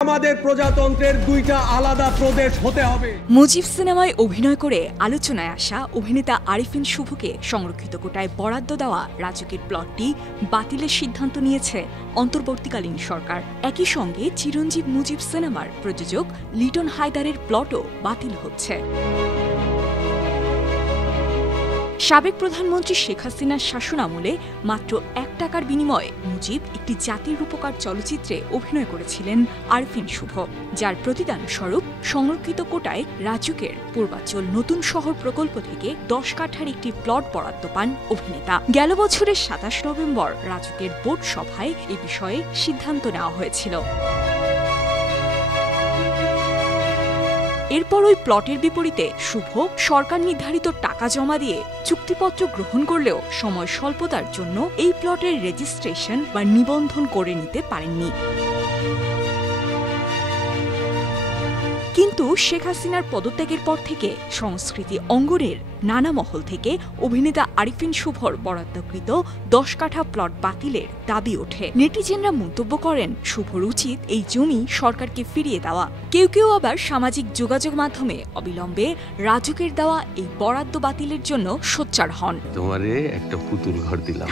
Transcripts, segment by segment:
আমাদের প্রজাতন্ত্রের দুইটা আলাদা প্রদেশ হতে হবে। মুজিব সিনেমায় অভিনয় করে আলোচনায় আসা অভিনেতা আরিফিন শুভকে সংরক্ষিত কোটায় বরাদ্দ দেওয়া রাজুকের প্লটটি বাতিলের সিদ্ধান্ত নিয়েছে অন্তর্বর্তীকালীন সরকার। একই সঙ্গে চিরঞ্জীব মুজিব সিনেমার প্রযোজক লিটন হায়দারের প্লটও বাতিল হচ্ছে। সাবেক প্রধানমন্ত্রী শেখ হাসিনার শাসনামলে মাত্র ১ টাকার বিনিময়ে মুজিব একটি জাতির রূপকার চলচ্চিত্রে অভিনয় করেছিলেন আরিফিন শুভ, যার প্রতিদান স্বরূপ সংরক্ষিত কোটায় রাজুকের পূর্বাঞ্চল নতুন শহর প্রকল্প থেকে ১০ কাঠার একটি প্লট বরাদ্দ পান অভিনেতা। গেল বছরের ২৭ নভেম্বর রাজুকের বোর্ড সভায় এ বিষয়ে সিদ্ধান্ত নেওয়া হয়েছিল। এরপর ওই প্লটের বিপরীতে শুভ সরকার নির্ধারিত টাকা জমা দিয়ে চুক্তিপত্র গ্রহণ করলেও সময় স্বল্পতার জন্য এই প্লটের রেজিস্ট্রেশন বা নিবন্ধন করে নিতে পারেননি। কিন্তু শেখ হাসিনার পদত্যাগের পর থেকে সংস্কৃতি অঙ্গনের নানা মহল থেকে অভিনেতা আরিফিন শুভর বরাদ্দকৃত ১০ কাঠা প্লট বাতিলের দাবি ওঠে। নেটিজেনরা মন্তব্য করেন, শুভর উচিত এই জমি সরকারকে ফিরিয়ে দেওয়া। কেউ কেউ আবার সামাজিক যোগাযোগ মাধ্যমে অবিলম্বে রাজুকের দেওয়া এই বরাদ্দ বাতিলের জন্য সোচ্চার হন। তোমারে একটা পুতুল ঘর দিলাম,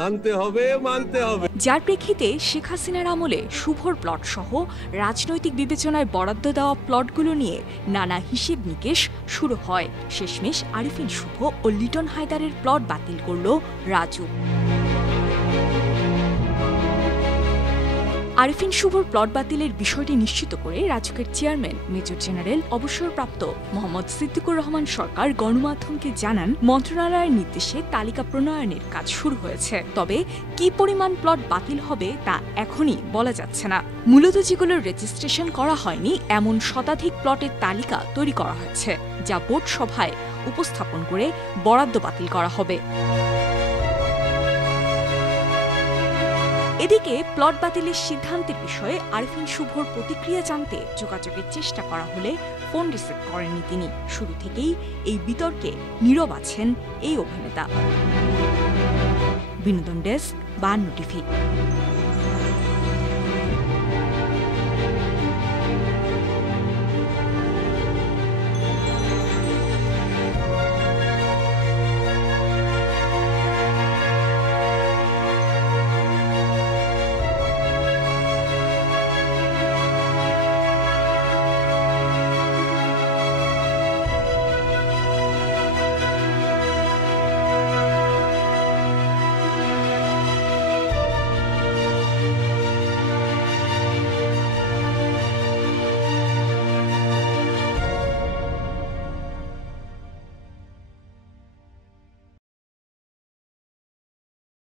মানতে হবে। যার প্রেক্ষিতে শেখ হাসিনার আমলে শুভর প্লট সহ রাজনৈতিক বিবেচনায় বরাদ্দ দেওয়া প্লটগুলো নিয়ে নানা হিসেব নিকেশ শুরু হয়। শেষমেশ আরিফিন শুভ ও লিটন হায়দারের প্লট বাতিল করল রাজু। আরিফিন শুভর প্লট বাতিলের বিষয়টি নিশ্চিত করে রাজুকের চেয়ারম্যান মেজর জেনারেল অবসরপ্রাপ্ত মোহাম্মদ সিদ্দিকুর রহমান সরকার গণমাধ্যমকে জানান, মন্ত্রণালয়ের নির্দেশে তালিকা প্রণয়নের কাজ শুরু হয়েছে। তবে কি পরিমাণ প্লট বাতিল হবে তা এখনই বলা যাচ্ছে না। মূলত যেগুলোর রেজিস্ট্রেশন করা হয়নি এমন শতাধিক প্লটের তালিকা তৈরি করা হয়েছে, যা বোর্ড সভায় উপস্থাপন করে বরাদ্দ বাতিল করা হবে। এদিকে প্লট বাতিলের সিদ্ধান্তের বিষয়ে আরিফিন শুভর প্রতিক্রিয়া জানতে যোগাযোগের চেষ্টা করা হলে ফোন রিসিভ করেননি তিনি। শুরু থেকেই এই বিতর্কে নীরব আছেন এই অভিনেতা। বিনোদন ডেস্ক, ৫২ টিভি।